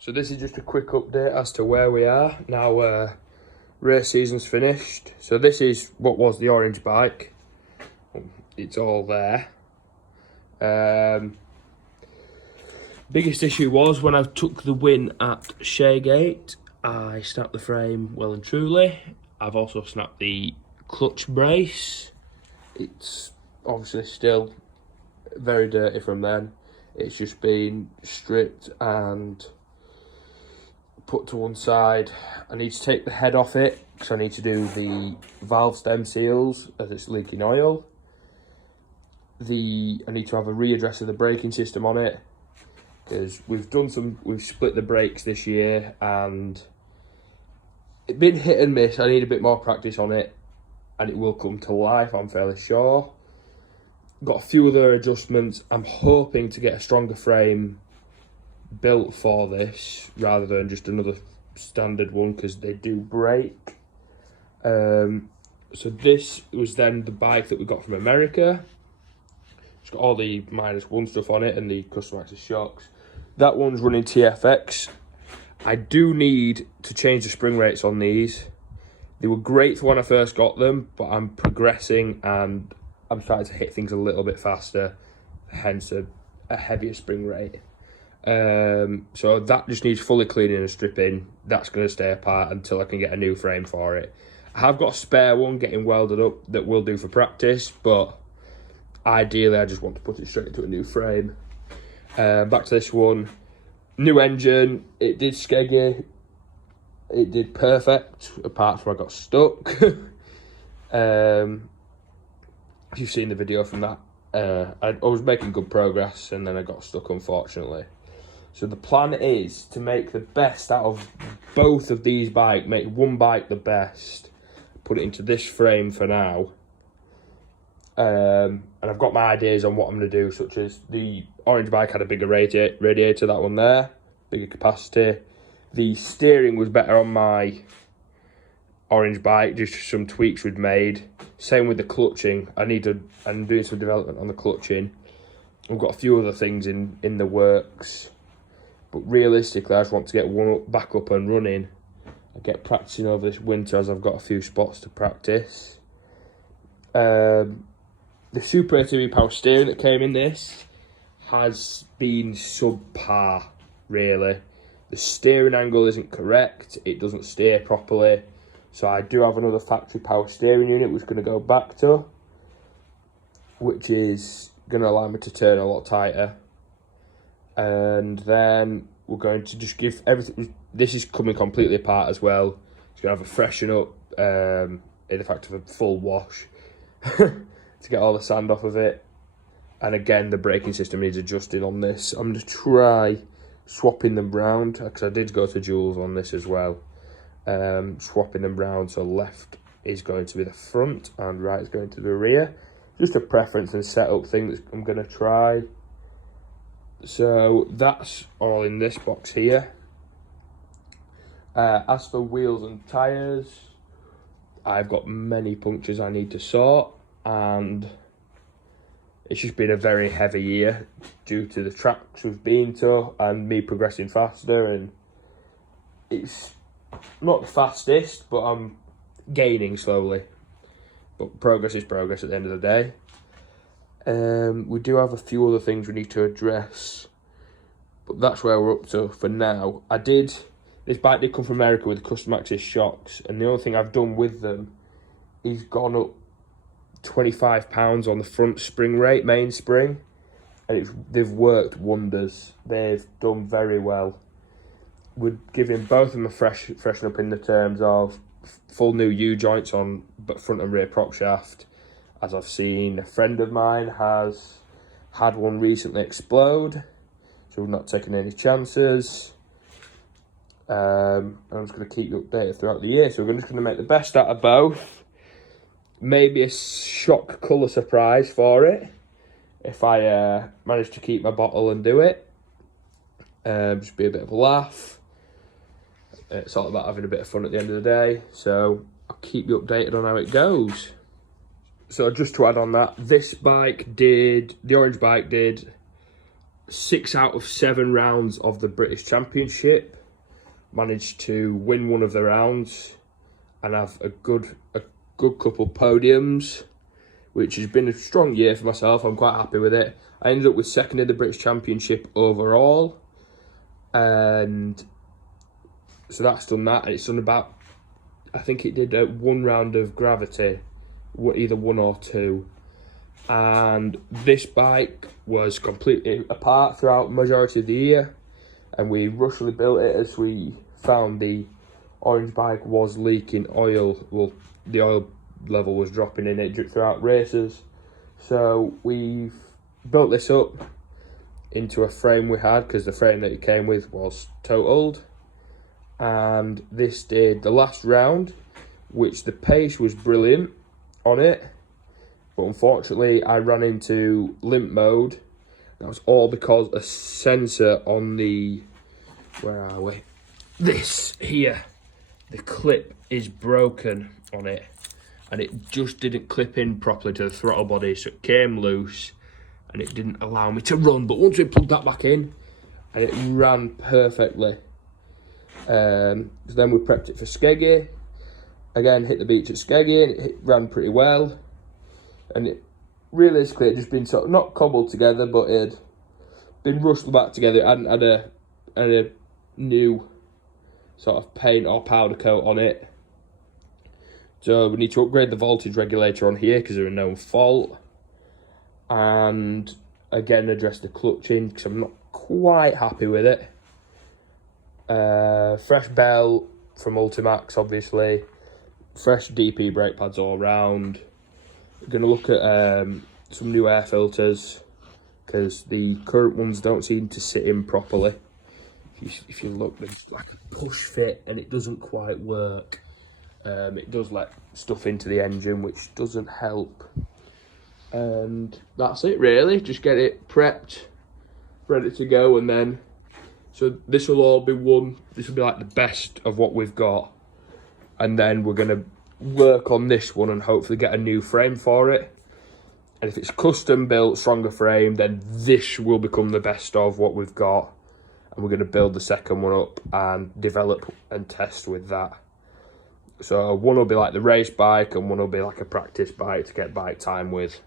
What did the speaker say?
So this is just a quick update as to where we are now. Race season's finished. So this is what was the orange bike. It's all there. Biggest issue was when I took the win at Shaygate, I snapped the frame well and truly. I've also snapped the clutch brace. It's obviously still very dirty from then. It's just been stripped and put to one side. I need to take the head off it because I need to do the valve stem seals as it's leaking oil. I need to have a readdress of the braking system on it because we've split the brakes this year and it's been hit and miss. I need a bit more practice on it and it will come to life, I'm fairly sure. Got a few other adjustments. I'm hoping to get a stronger frame built for this rather than just another standard one because they do break. So this was then the bike that we got from America. It's got all the -1 stuff on it and the custom access shocks. That one's running TFX. I do need to change the spring rates on these. They were great for when I first got them, but I'm progressing and I'm starting to hit things a little bit faster, hence a heavier spring rate. So that just needs fully cleaning and stripping. That's going to stay apart until I can get a new frame for it. I have got a spare one getting welded up that will do for practice, but ideally I just want to put it straight into a new frame. Back to this one. New engine. It did skeggy. It did perfect, apart from I got stuck. If you've seen the video from that, I was making good progress and then I got stuck, unfortunately. So the plan is to make the best out of both of these bikes, make one bike the best, put it into this frame for now. And I've got my ideas on what I'm going to do, such as the orange bike had a bigger radiator, that one there, bigger capacity. The steering was better on my orange bike, just some tweaks we'd made. Same with the clutching. I'm doing some development on the clutching. I've got a few other things in the works. But realistically, I just want to get one back up and running. I get practicing over this winter as I've got a few spots to practice. The Super ATV power steering that came in this has been subpar, really. The steering angle isn't correct. It doesn't steer properly. So I do have another factory power steering unit which is going to go back to, which is going to allow me to turn a lot tighter. And then we're going to just give everything. This is coming completely apart as well. It's going to have a freshen up in the fact of a full wash to get all the sand off of it. And again, the braking system needs adjusting on this. I'm going to try swapping them round because I did go to Jules on this as well. Swapping them round, so left is going to be the front and right is going to the rear. Just a preference and setup thing that I'm going to try. So that's all in this box here. As for wheels and tyres, I've got many punctures I need to sort, and it's just been a very heavy year due to the tracks we've been to and me progressing faster, and it's not the fastest, but I'm gaining slowly. But progress is progress at the end of the day. We do have a few other things we need to address, but that's where we're up to for now. This bike did come from America with custom access shocks, and the only thing I've done with them is gone up £25 on the front spring rate, main spring, and they've worked wonders. They've done very well. We're giving both of them a freshen up in the terms of full new U-joints on front and rear prop shaft. As I've seen, a friend of mine has had one recently explode, so we're not taking any chances. I'm just going to keep you updated throughout the year, so we're just going to make the best out of both. Maybe a shock colour surprise for it, if I manage to keep my bottle and do it. Just be a bit of a laugh. It's all about having a bit of fun at the end of the day, so I'll keep you updated on how it goes. So just to add on that, the orange bike did 6 out of 7 rounds of the British Championship. Managed to win one of the rounds and have a good couple podiums, which has been a strong year for myself. I'm quite happy with it. I ended up with 2nd in the British Championship overall, and so that's done that. And it's done about, I think it did 1 round of gravity, either 1 or 2. And this bike was completely apart throughout the majority of the year, and we rushingly built it as we found the orange bike was leaking oil. Well, the oil level was dropping in it throughout races. So we've built this up into a frame we had, because the frame that it came with was totaled. And this did the last round, which the pace was brilliant on it. But unfortunately, I ran into limp mode. That was all because a sensor on the, where are we? This here, the clip is broken on it, and it just didn't clip in properly to the throttle body, so it came loose and it didn't allow me to run. But once we plugged that back in, and it ran perfectly. So then we prepped it for Skeggy. Again, hit the beach at Skeggy, and it ran pretty well. And it realistically, it just been sort of not cobbled together, but it had been rushed back together. It hadn't had a new sort of paint or powder coat on it. So we need to upgrade the voltage regulator on here because of a known fault. And again, address the clutching because I'm not quite happy with it. Fresh bell from Ultimax, obviously. Fresh DP brake pads all round. We're going to look at some new air filters because the current ones don't seem to sit in properly. If you look, there's like a push fit and it doesn't quite work. It does let stuff into the engine, which doesn't help. And that's it really, just get it prepped, ready to go, and then, so this will all be this will be like the best of what we've got. And then we're gonna work on this one and hopefully get a new frame for it. And if it's custom built, stronger frame, then this will become the best of what we've got. And we're going to build the second one up and develop and test with that. So one will be like the race bike and one will be like a practice bike to get bike time with.